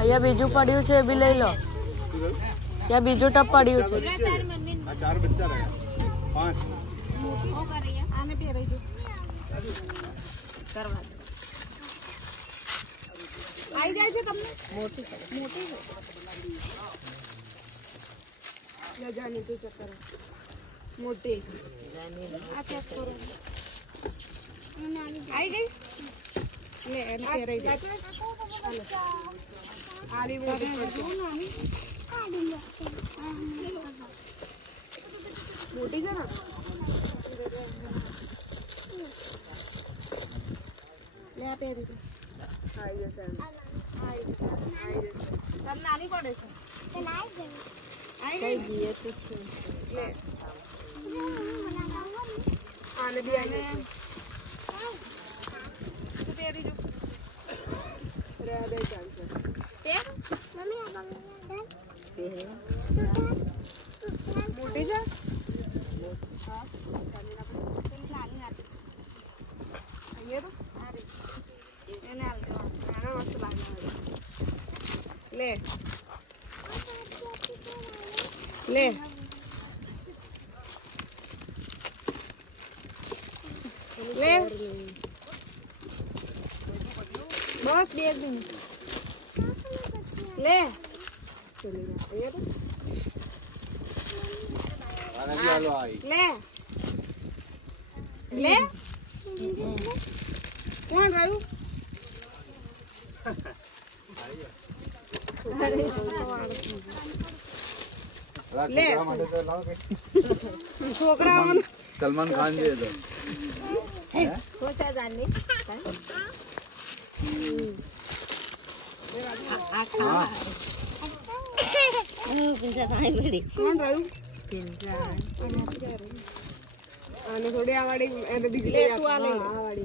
अहिया बीजू पड़ू है भी लई लो क्या बीजू टप पड़ू है चार बच्चा रहे 5 आई जाए छे तमने मोटी मोटी न जाने तो चक्कर मोटी आ चेक करो आई गई ले एम पे रही आरी वो मोटी है ना ले आ पे दी हाय जैसे हाय तब नानी पड़े છે તો નાઈ ગઈ आई गई ये कुछ ले आने भी आई तो पेरी जो रे दे चांस पेर मम्मी आ गई पेर मोटी जा हां चलने ना तुम नानी आती ये तो अरे એને આલતો આનો મસ્ત લાગે લે ले ले बस दे दूं ले चलेगा ये तो ले ले कौन रायू ले छोकरा मन सलमान खान जी तो कोचा जानी पिंजा थाई बड़ी कौन रायू पिंजा आने थोड़ी आवाड़ी ऐसे बिजली तू आ ले आवाड़ी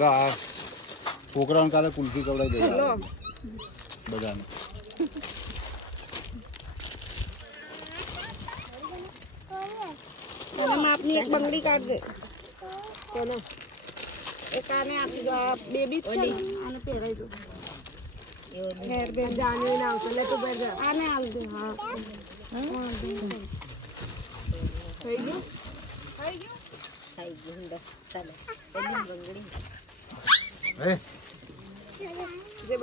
ला छोकरान काले कुल्फी कवड़ा दे लो बजाने मैं अपनी एक बंगड़ी काट दे चलो एक आने आप बेबी चलो आने पेराई दो हेयर बैंड जाने ना चले तो बैठ जा आने आल दे हां થઈ ગયું ચાલો એની બંગડી ए જે